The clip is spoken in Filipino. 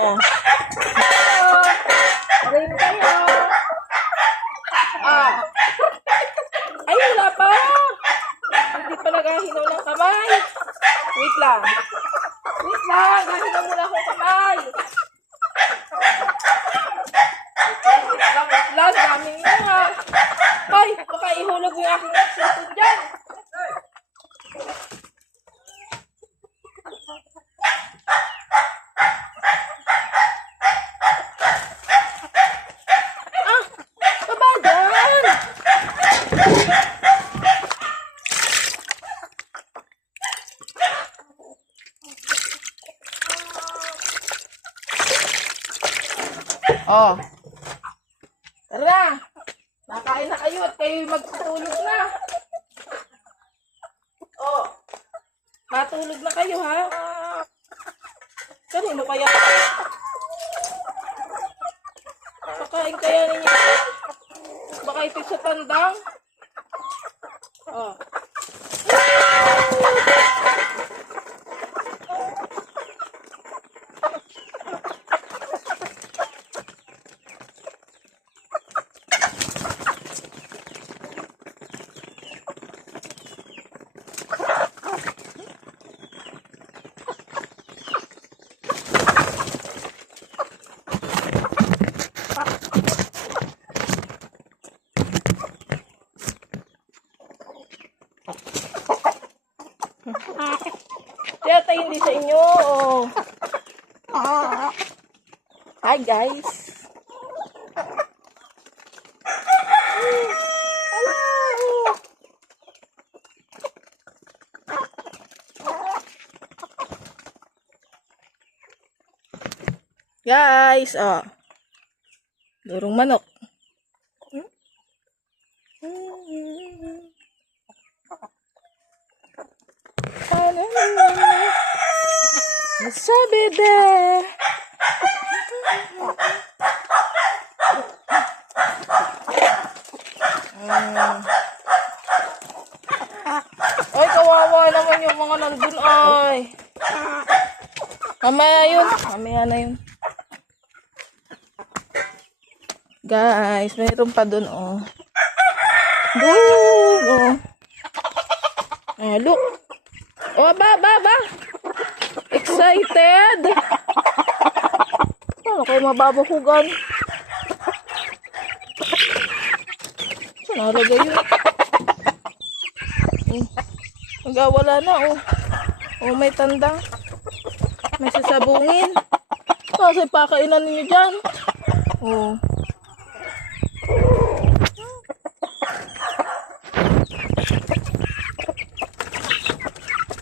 Oh. Rin kayo. Ah. Ay, wala pa. Hindi pa naghahilaw ng kamay. Wait lang. Wait lang. Nahilaw muna akong kamay. Wait lang. Daming nga. Ay, baka ihulog yung aking cellphone dyan. Oh. Tara. Nakain na kayo at kayo magtutulog na. Oh. Matulog na kayo, ha? Kanino kaya? Pakain kaya ninyo? Baka ito sa tandang? Oh. Yata hindi sa inyo. Oh. Hi guys. Hello. Guys, oh. Durong manok. Sabi de. Ay, kawawa naman yung mga nandun, ay. Mamaya yun. Mamaya na yun. Guys, mayroon pa dun, oh. Doon, oh. Ah, look. Oh, ba. Excited. Ano kayo mababahugan? Saan nalagay yun? Magawala na, oh. Oh, may tandang. May sasabungin. Kasi pakainan ninyo dyan. Oh.